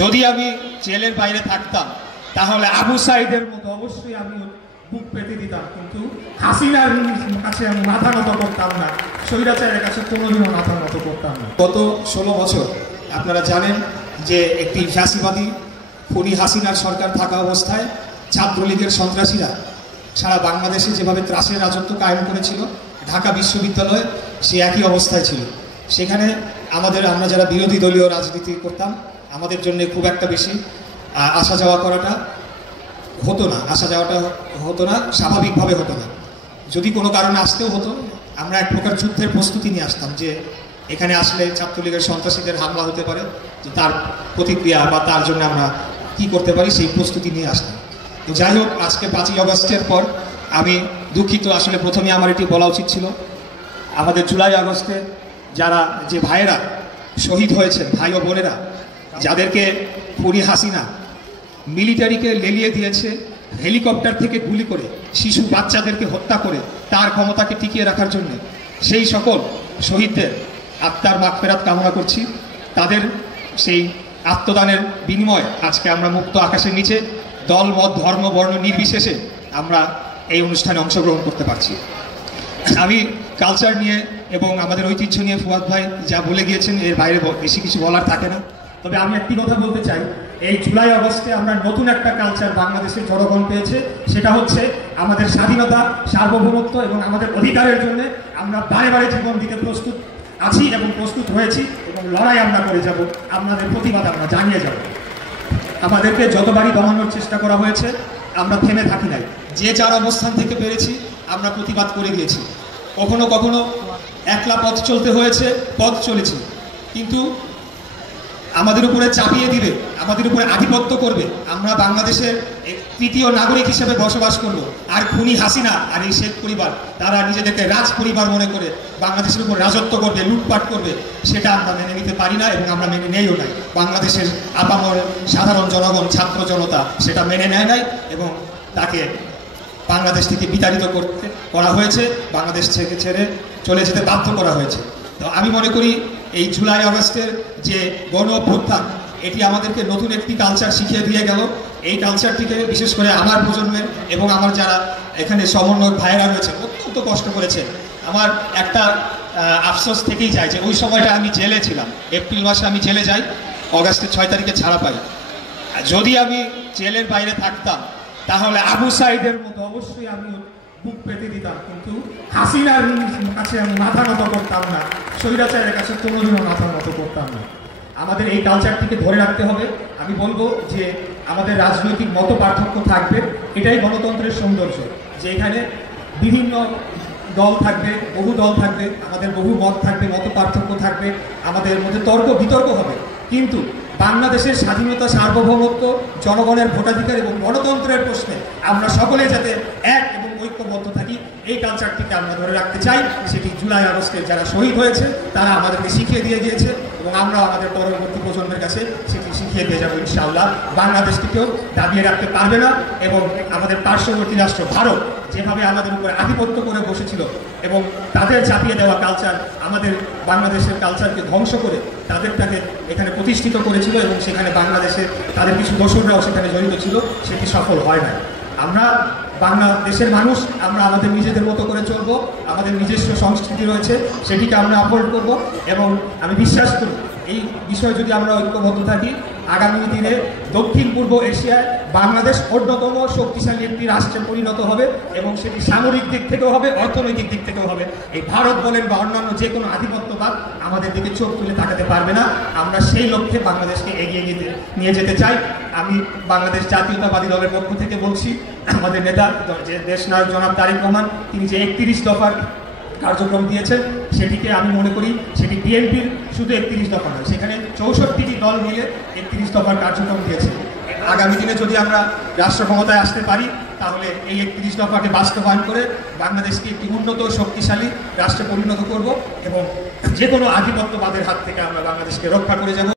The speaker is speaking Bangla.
যদি আমি জেলের বাইরে থাকতাম তাহলে আবু সাইদের মতো অবশ্যই আমি বুক পেতে দিতাম, কিন্তু হাসিনার কাছে আমি মাথা নত করতাম না, স্বৈরাচারের কাছে কোনোদিনও মাথা নত করতাম না। গত 16 বছর আপনারা জানেন যে একটি ফ্যাসিবাদী খুনি হাসিনার সরকার থাকা অবস্থায় ছাত্রলীগের সন্ত্রাসীরা সারা বাংলাদেশে যেভাবে ত্রাসের রাজত্ব কায়েম করেছিল, ঢাকা বিশ্ববিদ্যালয়ে সে একই অবস্থায় ছিল। সেখানে আমরা যারা বিরোধী দলীয় রাজনীতি করতাম, আমাদের জন্য খুব একটা বেশি আসা যাওয়া করাটা হতো না, স্বাভাবিকভাবে হতো না। যদি কোনো কারণে আসতেও হতো, আমরা এক প্রকার যুদ্ধের প্রস্তুতি নিয়ে আসতাম যে এখানে আসলে ছাত্রলীগের সন্ত্রাসীদের হামলা হতে পারে, যে তার প্রতিক্রিয়া বা তার জন্য আমরা কি করতে পারি সেই প্রস্তুতি নিয়ে আসতাম। তো যাই হোক, আজকে 5ই আগস্টের পর আমি দুঃখিত। আসলে প্রথমে আমার এটি বলা উচিত ছিল। আমাদের জুলাই আগস্টে যে ভাইয়েরা শহীদ হয়েছেন, ভাই ও বোনেরা, যাদেরকে খুনি হাসিনা মিলিটারিকে লেলিয়ে দিয়েছে, হেলিকপ্টার থেকে গুলি করে শিশু বাচ্চাদেরকে হত্যা করে তার ক্ষমতাকে টিকিয়ে রাখার জন্য, সেই সকল শহীদদের আত্মার মাগফিরাত কামনা করছি। তাদের সেই আত্মদানের বিনিময়ে আজকে আমরা মুক্ত আকাশের নিচে দল মত ধর্ম বর্ণ নির্বিশেষে আমরা এই অনুষ্ঠানে অংশগ্রহণ করতে পারছি। আমি কালচার নিয়ে এবং আমাদের ঐতিহ্য নিয়ে ফুয়াদ ভাই যা বলে গিয়েছেন, এর বাইরে বেশি কিছু বলার থাকে না। তবে আমি একটি কথা বলতে চাই, এই জুলাই আগস্টে আমরা নতুন একটা কালচার বাংলাদেশের জনগণ পেয়েছে। সেটা হচ্ছে আমাদের স্বাধীনতা, সার্বভৌমত্ব এবং আমাদের অধিকারের জন্য আমরা বারে বারে জীবন দিতে প্রস্তুত আছি এবং প্রস্তুত হয়েছি, এবং লড়াই আমরা করে যাব, আপনাদের প্রতিবাদ আমরা জানিয়ে যাব। আমাদেরকে যতবারই দমানোর চেষ্টা করা হয়েছে, আমরা থেমে থাকি নাই। যে যার অবস্থান থেকে পেরেছি আমরা প্রতিবাদ করে গিয়েছি। কখনো কখনো একলা পথ চলতে হয়েছে, পথ চলেছি, কিন্তু আমাদের উপরে চাপিয়ে দিবে, আমাদের উপরে আধিপত্য করবে, আমরা বাংলাদেশের তৃতীয় নাগরিক হিসেবে বসবাস করব। আর খুনি হাসিনা আর এই শেখ পরিবার, তারা নিজেদেরকে রাজ পরিবার মনে করে বাংলাদেশের উপর রাজত্ব করবে, লুটপাট করবে, সেটা আমরা মেনে নিতে পারি না এবং আমরা মেনে নেইও নাই। বাংলাদেশের আপামর সাধারণ জনগণ, ছাত্র জনতা সেটা মেনে নেয় নাই এবং তাকে বাংলাদেশ থেকে বিতাড়িত করা হয়েছে, বাংলাদেশ থেকে ছেড়ে চলে যেতে বাধ্য করা হয়েছে। তো আমি মনে করি এই জুলাই আগস্টের যে গণ অভ্যুত্থান, এটি আমাদেরকে নতুন একটি কালচার শিখিয়ে দিয়ে গেল। এই কালচারটিকে বিশেষ করে আমার প্রজন্মের এবং আমার যারা এখানে সমন্বয়ক ভাইয়েরা রয়েছে অত্যন্ত কষ্ট করেছে। আমার একটা আফসোস থেকেই যায় যে ওই সময়টা আমি জেলে ছিলাম, এপ্রিল মাসে আমি জেলে যাই, অগাস্টের 6 তারিখে ছাড়া পাই। যদি আমি জেলের বাইরে থাকতাম তাহলে আবু সাইদের মতো অবশ্যই আমি বুক পেতে দিতাম, কিন্তু হাসিনার কাছে আমি মাথা নত করতাম না, স্বৈরাচারের কাছে কোনোদিনও মাথা নত করতাম না। আমাদের এই কালচারটিকে ধরে রাখতে হবে। আমি বলবো যে আমাদের রাজনৈতিক মত পার্থক্য থাকবে, এটাই গণতন্ত্রের সৌন্দর্য, যে এখানে বিভিন্ন দল থাকবে, বহু দল থাকবে, আমাদের বহু মত থাকবে, মত পার্থক্য থাকবে, আমাদের মধ্যে তর্ক বিতর্ক হবে, কিন্তু বাংলাদেশের স্বাধীনতা, সার্বভৌমত্ব, জনগণের ভোটাধিকার এবং গণতন্ত্রের প্রশ্নে আমরা সকলে যাতে এক এবং ঐক্যবদ্ধ থাকি, এই কালচারটিকে আমরা ধরে রাখতে চাই। সেটি জুলাই আগস্টে যারা শহীদ হয়েছে তারা আমাদেরকে শিখিয়ে দিয়ে গিয়েছে এবং আমরা আমাদের পরবর্তী প্রজন্মের কাছে সেটি শিখিয়ে দিয়ে যাবো ইনশাআল্লাহ। বাংলাদেশকে কেউ দাবিয়ে রাখতে পারবে না এবং আমাদের পার্শ্ববর্তী রাষ্ট্র ভারত যেভাবে আমাদের উপরে আধিপত্য করে বসেছিল এবং তাদের চাপিয়ে দেওয়া কালচার আমাদের বাংলাদেশের কালচারকে ধ্বংস করে তাদেরটাকে এখানে প্রতিষ্ঠিত করেছিল এবং সেখানে বাংলাদেশের তাদের কিছু দোসররাও সেখানে জড়িত ছিল, সেটি সফল হয় না। আমরা বাংলাদেশের মানুষ, আমরা আমাদের নিজেদের মতো করে চলবো, আমাদের নিজস্ব সংস্কৃতি রয়েছে, সেটিকে আমরা আপহোল্ড করব এবং আমি বিশ্বাস করি এই বিষয়ে যদি আমরা ঐক্যবদ্ধ থাকি, আগামী দিনে দক্ষিণ পূর্ব এশিয়ায় বাংলাদেশ অন্যতম শক্তিশালী একটি রাষ্ট্রে পরিণত হবে এবং সেটি সামরিক দিক থেকেও হবে, অর্থনৈতিক দিক থেকেও হবে। এই ভারত বলেন বা অন্যান্য যে কোনো আধিপত্যবাদ আমাদের দিকে চোখ তুলে তাকাতে পারবে না। আমরা সেই লক্ষ্যে বাংলাদেশকে এগিয়ে নিয়ে যেতে চাই। আমি বাংলাদেশ জাতীয়তাবাদী দলের পক্ষ থেকে বলছি, আমাদের নেতা যে দেশনায়ক জনাব তারেক রহমান, তিনি যে 31 দফার কার্যক্রম দিয়েছেন, সেটিকে আমি মনে করি সেটি বিএনপির শুধু 31 দফা নয়, সেখানে 64টি দল মিলে 31 দফার কার্যক্রম দিয়েছে। আগামী দিনে যদি আমরা রাষ্ট্র ক্ষমতায় আসতে পারি তাহলে এই 31 দফাকে বাস্তবায়ন করে বাংলাদেশকে একটি উন্নত শক্তিশালী রাষ্ট্রে পরিণত করব এবং যে কোনো আধিপত্যবাদের হাত থেকে আমরা বাংলাদেশকে রক্ষা করে যাব।